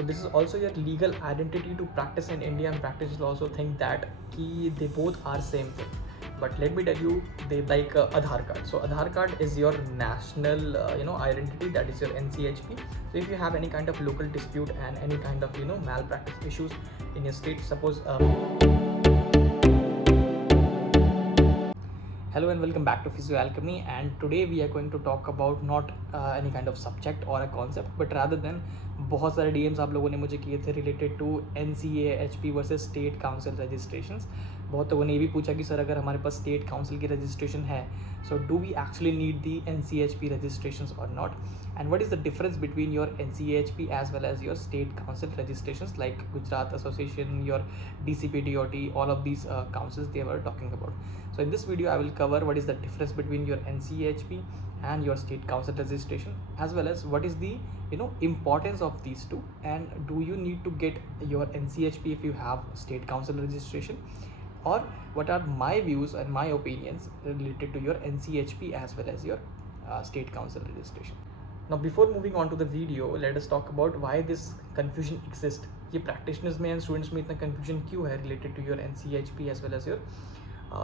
So this is also your legal identity to practice in India, and practitioners also think that they both are same thing. But let me tell you, they like Aadhaar card. So Aadhaar card is your national identity, that is your NCHP. So if you have any kind of local dispute and any kind of malpractice issues in your state, suppose hello and welcome back to Physio Alchemy, and today we are going to talk about not any kind of subject or a concept, but rather than बहुत सारे DMs आप लोगों ने मुझे किए थे related to NCAHP versus State Council registrations. बहुत लोगों ने ये भी पूछा कि सर अगर हमारे पास State Council की registration है, so do we actually need the NCHP registrations or not? And what is the difference between your NCAHP as well as your State Council registrations like Gujarat Association, your DCP-DOT, all of these councils they were talking about. So in this video I will cover what is the difference between your NCHP and your State Council registration, as well as what is the importance of these two, and do you need to get your NCHP if you have State Council registration, or what are my views and my opinions related to your NCHP as well as your State Council registration. Now before moving on to the video, let us talk about why this confusion exists. ये practitioners में and students में इतना confusion क्यों है related to your NCHP as well as your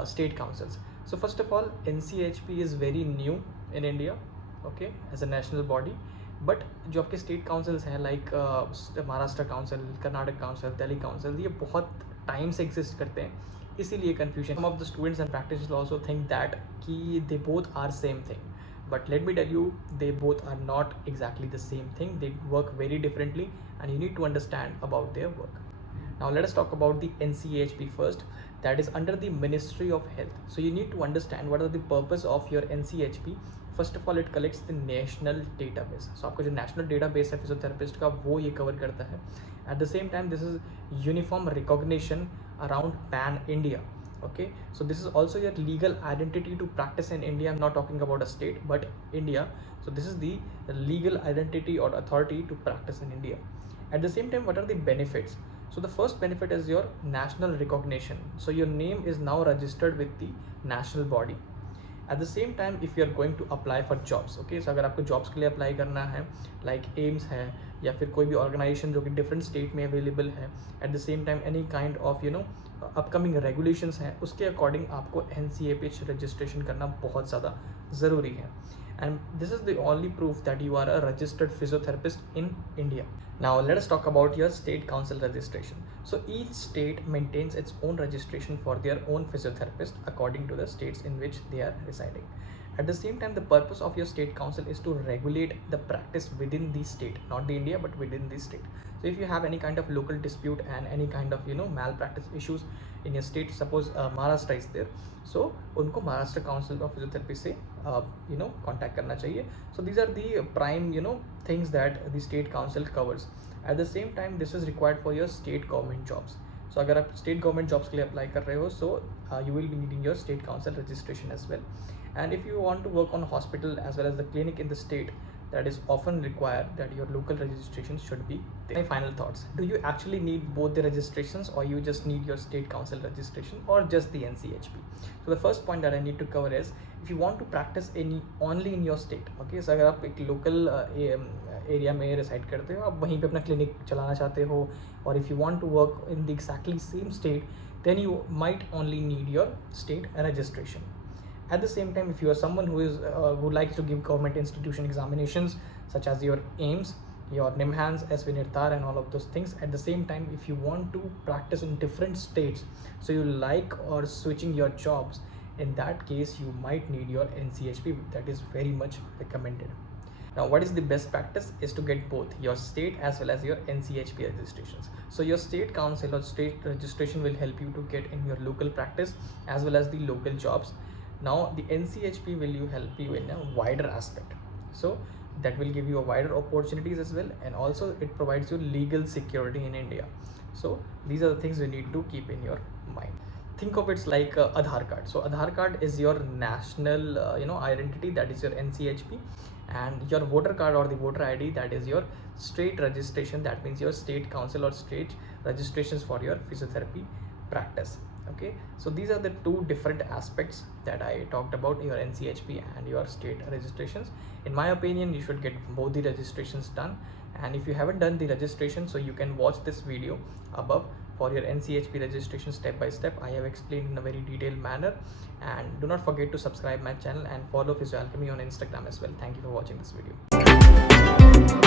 state councils. So first of all, NCHP is very new in India, okay, as a national body. But जो आपके state councils हैं like Maharashtra council, Karnataka council, Delhi council, ये बहुत time से exist करते हैं, इसीलिए confusion. Some of the students and practitioners also think that कि they both are same thing, but let me tell you, they both are not exactly the same thing. They work very differently and you need to understand about their work. Now let us talk about the NCHP first, that is under the Ministry of Health. So you need to understand what are the purpose of your NCHP. First of all, it collects the national database. So आपका जो national database है physiotherapist का, वो ये cover करता है. At the same time, this is uniform recognition around pan India. Okay, so this is also your legal identity to practice in India. I'm not talking about a state but India. So this is the legal identity or authority to practice in India. At the same time, what are the benefits? So the first benefit is your national recognition. So your name is now registered with the national body. At the same time, if you are going to apply for jobs, okay, so अगर आपको jobs के लिए apply करना है, like AIMS है या फिर कोई भी organization जो कि different state में available है, at the same time any kind of upcoming regulations हैं, उसके according आपको NCAHP registration करना बहुत ज़्यादा ज़रूरी है. And this is the only proof that you are a registered physiotherapist in India. Now let us talk about your state council registration. So each state maintains its own registration for their own physiotherapist according to the states in which they are residing. At the same time, the purpose of your state council is to regulate the practice within the state, not the India, but within the state. So if you have any kind of local dispute and any kind of malpractice issues in your state, suppose Maharashtra is there, so उनको Maharashtra Council of Physiotherapy से contact करना चाहिए. So these are the prime things that the state council covers. At the same time, this is required for your state government jobs. So अगर आप state government jobs के लिए apply कर रहे हो, so you will be needing your state council registration as well. And if you want to work on hospital as well as the clinic in the state, that is often required that your local registration should be there. My final thoughts: do you actually need both the registrations, or you just need your state council registration, or just the NCHP? So the first point that I need to cover is, if you want to practice only in your state, okay, so अगर आप एक local area में reside करते हो, आप वहीं पे अपना clinic चलाना चाहते हो, or if you want to work in the exactly same state, then you might only need your state registration. At the same time, if you are someone who likes to give government institution examinations such as your AIMS, your NIMHANS, SV Nirtar and all of those things, at the same time, if you want to practice in different states, so you like or switching your jobs, in that case you might need your NCHP. That is very much recommended. Now what is the best practice is to get both your state as well as your NCHP registrations. So your state council or state registration will help you to get in your local practice as well as the local jobs. Now the NCHP will help you in a wider aspect, so that will give you a wider opportunities as well, and also it provides you legal security in India. So these are the things you need to keep in your mind. Think of it like Aadhaar card. So Aadhaar card is your national identity, that is your NCHP, and your voter card or the voter ID, that is your state registration, that means your state council or state registrations for your physiotherapy practice. Okay, so these are the two different aspects that I talked about, your NCHP and your state registrations. In my opinion, you should get both the registrations done, And if you haven't done the registration, so you can watch this video above for your NCHP registration step by step. I have explained in a very detailed manner. And do not forget to subscribe my channel and follow Physio Alchemy on Instagram as well. Thank you for watching this video.